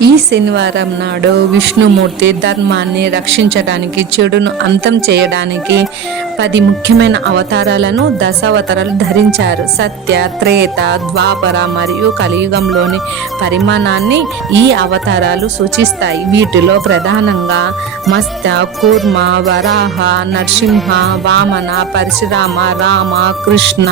ఈ శనివారం నాడు విష్ణుమూర్తి ధర్మాన్ని రక్షించడానికి, చెడును అంతం చేయడానికి 10 ముఖ్యమైన అవతారాలను దశావతారాలు ధరించారు. సత్య, త్రేత, ద్వాపర మరియు కలియుగంలోని పరిమాణాన్ని ఈ అవతారాలు సూచిస్తాయి. వీటిలో ప్రధానంగా మత్స్య, కూర్మ, వరాహ, నరసింహ, వామన, పరశురామ, రామ, కృష్ణ,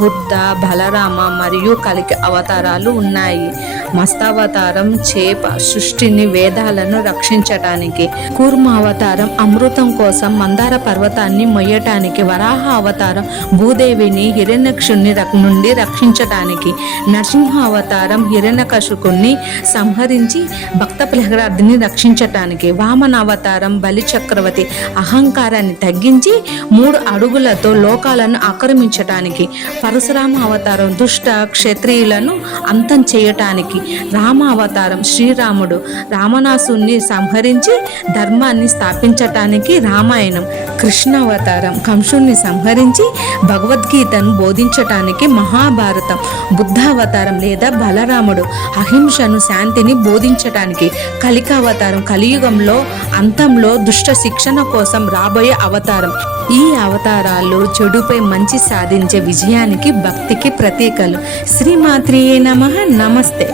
బుద్ధ, బలరామ మరియు కలికి అవతారాలు ఉన్నాయి. మత్స్యావతారం చేప, సృష్టిని, వేదాలను రక్షించటానికి. కూర్మ అవతారం అమృతం కోసం మందార పర్వతాన్ని మొయ్యటానికి. వరాహ అవతారం భూదేవిని, హిరణ్యక్షుని నుండి రక్షించటానికి. నరసింహ అవతారం హిరణ్యకశిపుని సంహరించి భక్త ప్రహ్లాదుని రక్షించటానికి. వామన అవతారం బలి చక్రవర్తి అహంకారాన్ని తగ్గించి 3 అడుగులతో లోకాలను ఆక్రమించటానికి. పరశురామ అవతారం దుష్ట క్షత్రియులను అంతం చేయటానికి. రామ అవతారం శ్రీరాముడు రావణాసుని సంహరించి ధర్మాన్ని స్థాపించటానికి రామాయణం. కృష్ణ అవతారం కంసుని సంహరించి భగవద్గీతను బోధించటానికి మహాభారతం. బుద్ధ అవతారం లేదా బలరాముడు అహింసను, శాంతిని బోధించటానికి. కలిక అవతారం కలియుగంలో అంతంలో దుష్ట శిక్షణ కోసం రాబోయే అవతారం. ఈ అవతారాలు చెడుపై మంచి సాధించే విజయానికి, భక్తికి ప్రతీకలు. శ్రీమాత్రియే నమః. నమస్తే.